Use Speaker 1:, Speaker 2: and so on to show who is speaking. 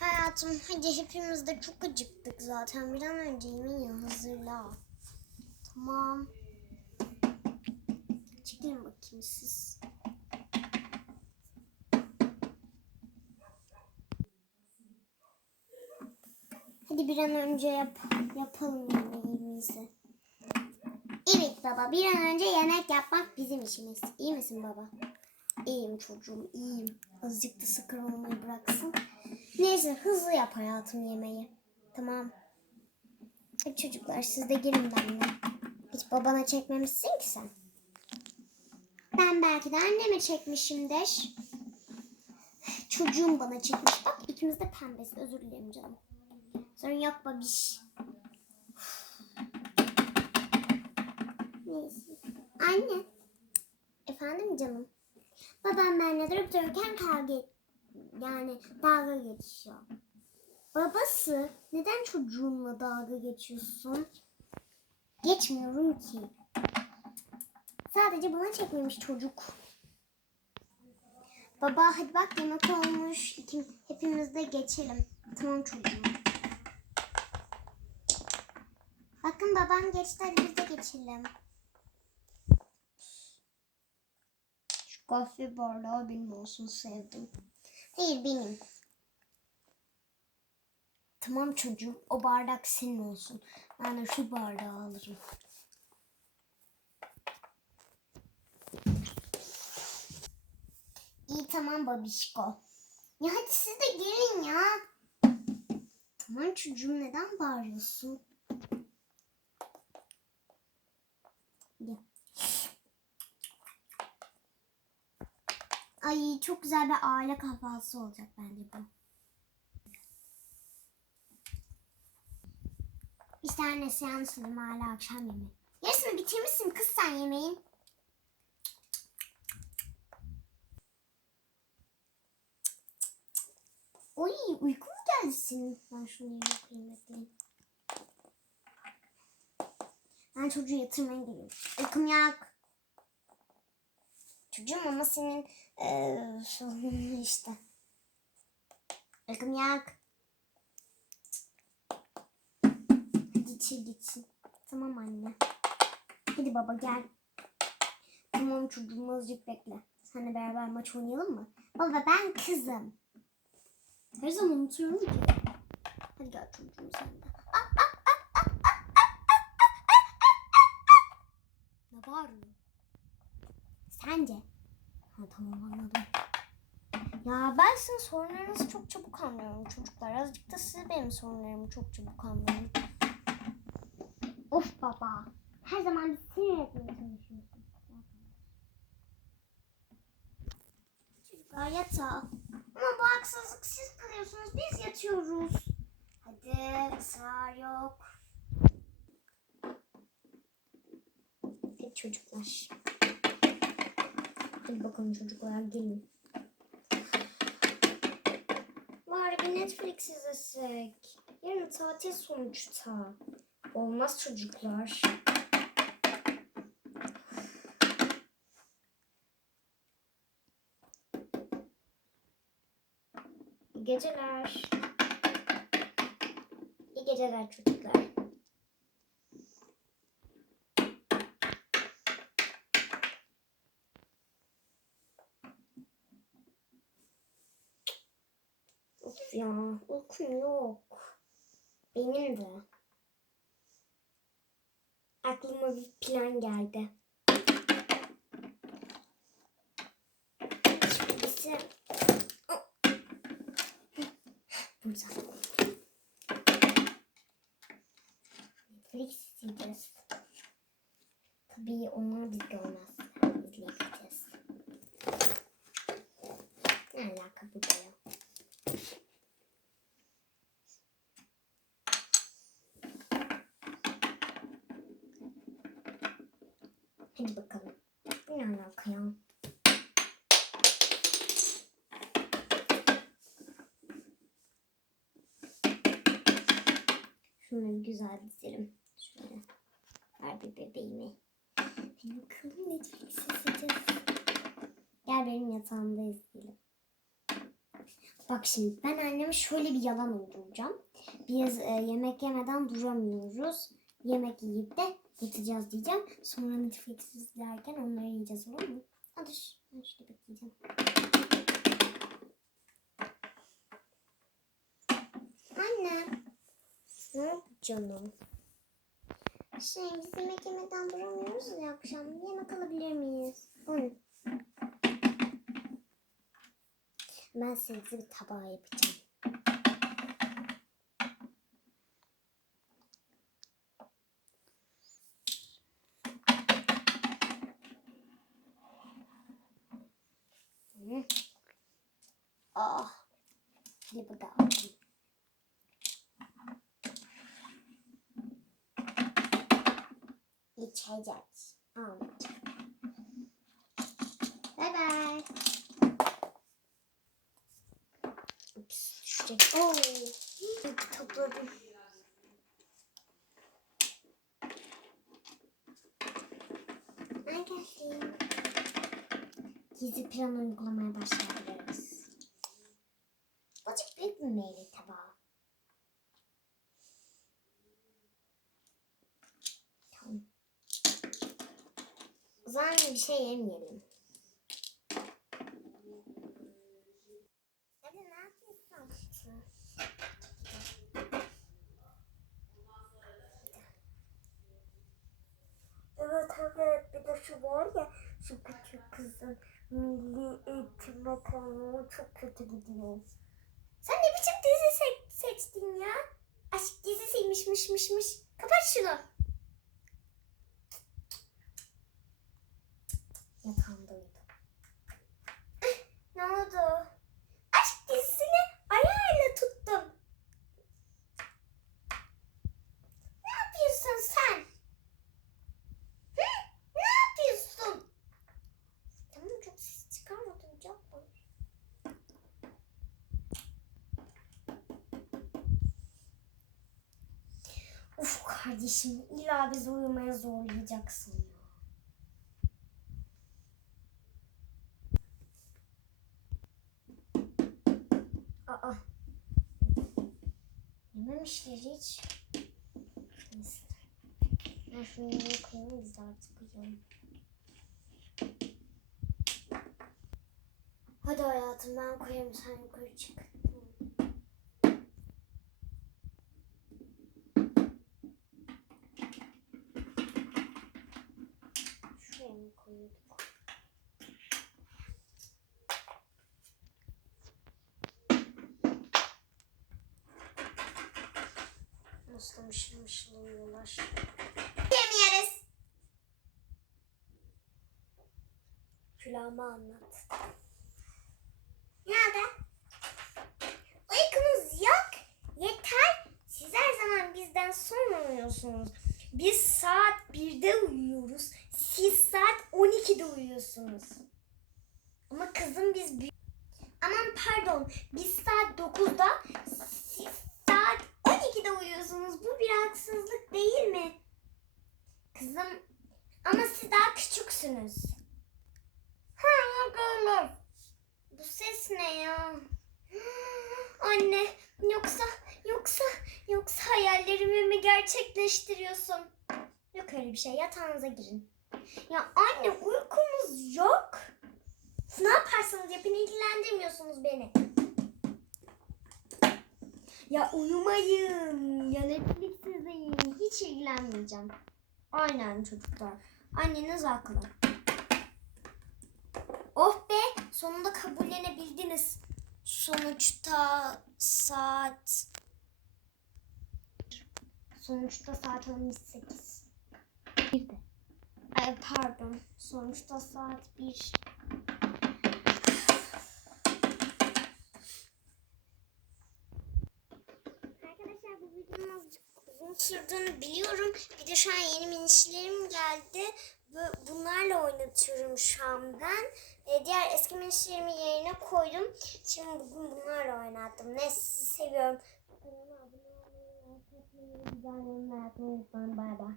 Speaker 1: Hayatım hadi hepimiz de çok acıktık zaten. Bir an önce yemeği hazırla. Tamam. Çekilin bakayım siz. Hadi bir an önce yap, yapalım yemeğimizi. Evet baba bir an önce yemek yapmak bizim işimiz. İyi misin baba? İyiyim çocuğum iyiyim. Azıcık da sıkır olmayı bıraksın. Neyse hızlı yap hayatım yemeği. Tamam. Hadi çocuklar siz de girin benimle. Hiç babana çekmemişsin ki sen. Ben belki de anneme çekmişimdir. Çocuğum bana çekmiş. Bak ikimiz de pembesi. Özür dilerim canım. Sorun yok babiş. Neyse. Anne. Efendim canım. Babam benimle durup dururken kavga yani dalga geçiyor. Babası neden çocuğumla dalga geçiyorsun? Geçmiyorum ki. Sadece bana çekmemiş çocuk. Baba hadi bak yemek olmuş. İki, hepimiz de geçelim. Tamam çocuğum. Bakın babam geçti hadi biz de geçelim. Kahve bardağı benim olsun sevdim. Hayır benim. Tamam çocuğum o bardak senin olsun. Ben de şu bardağı alırım. İyi tamam babişko. Ya hadi siz de gelin ya. Tamam çocuğum neden bağırıyorsun? Gel. Ay çok güzel bir aile kahvaltısı olacak bence bu. İşte anne seans dedim hala akşam yemeği. Yarısını bitirmişsin kız sen yemeğin. Oy uyku mu geldi senin? Ben şunu koyayım bekleyin. Ben çocuğu yatırmaya gidiyorum. Uykum yok. Çocuğum ama senin sorunun işte. Uykum yok. Hadi içeri gitsin. Tamam anne. Hadi baba gel. Tamam çocuğum azıcık bekle. Seninle beraber maç oynayalım mı? Baba ben kızım. Her zaman unutuyorum ki. Hadi gel çocuğum sen de. Ne bağırıyor? Sence? Ha tamam anladım. Ya ben sizin sorunlarınızı çok çabuk anlıyorum çocuklar. Azıcık da siz benim sorunlarımı çok çabuk anlayın. Of baba. Her zaman bir sinir etmeye çalışıyorsun. Çocuklar yatağa. Ama bu haksızlık siz kılıyorsunuz biz yatıyoruz. Hadi ısrar yok. Hadi çocuklar. Hadi bakalım çocuklar gelin. Bir Netflix izlesek. Yarın tatil sonuçta. Olmaz çocuklar. İyi geceler. İyi geceler çocuklar. Of uykum yok. Benim de. Aklıma bir plan geldi. Şimdi bize... Netflix izleyeceğiz. Tabii onlar biz görmez. İzleyeceğiz. Ne alaka bu da ya? Hadi bakalım. Bu ne alaka? Şunları güzel dizelim. Şöyle. Ver bir bebeğimi. Hadi bakalım Netflix izleyeceğiz. Gel benim yatağımda izleyelim. Bak şimdi ben anneme şöyle bir yalan uyduracağım. Biz e, yemek yemeden duramıyoruz. Yemek yiyip de yatacağız diyeceğim. Sonra Netflix izlerken onları yiyeceğiz olur mu? Ş- ben şurada bekleyeceğim. Anne. Ne oldu canım? Şey biz yemek yemeden duramıyoruz ya akşam. Yemek alabilir miyiz? Hı. Ben size bir tabağı yapacağım. İçeceğiz. Almayacağım. Bye bye. Ups, düşecek. Oo. Topladım. Geldim. Gizli plan uygulamaya başlayabiliriz. Azıcık büyük bir meyve tabağı. Tamam. O zaman bir şey yemeyelim. Hadi ne yapıyorsun? Evet evet bir de şu var ya şu küçük kızın milli eğitim bakanlığı çok kötü gidiyor. Sen ne biçim dizi se- seçtin ya? Aşk dizisiymiş mış mış mış. Kapat şunu. Yatağımda uyudu. Eh, ne oldu? Aşk dizisini ayağıyla tuttum. Ne yapıyorsun sen? Hı? Ne yapıyorsun? Tamam çok ses çıkarma duyacak mı? Uf kardeşim illa bizi uyumaya zorlayacaksın ya. Aa. Yememişler hiç. Neyse. Ben şunu yerine koyayım biz de artık uyuyalım. Hadi hayatım ben koyayım sen yukarı çık. Nasıl mışıl mışıl uyuyorlar. Yemiyoruz. Külahımı anlat. Nerede? Uykumuz yok. Yeter. Siz her zaman bizden sonra uyuyorsunuz. Biz saat 1'de uyuyoruz. Siz saat 12'de uyuyorsunuz. Ama kızım biz... Aman pardon. Biz saat 9'da, siz 12'de uyuyorsunuz. Bu bir haksızlık değil mi? Kızım ama siz daha küçüksünüz. Hayır değilim. Bu ses ne ya? Anne yoksa yoksa yoksa hayallerimi mi gerçekleştiriyorsun? Yok öyle bir şey yatağınıza girin. Ya anne uykumuz yok. Ne yaparsanız yapın ilgilendirmiyorsunuz beni. Ya uyumayın. Ya Netflix izleyin. Hiç ilgilenmeyeceğim. Aynen çocuklar. Anneniz haklı. Oh be sonunda kabullenebildiniz. Sonuçta saat sonuçta saat 18. Bir de. Ay pardon. Sonuçta saat 1. Arkadaşlar bu uzun sürdüğünü biliyorum. Bir de şu an yeni minişlerim geldi. Bu- Bunlarla oynatıyorum şu an ben. E, diğer eski minişlerimi yerine koydum. Şimdi bugün bunlarla oynattım. Sizi seviyorum. Kanalıma abone.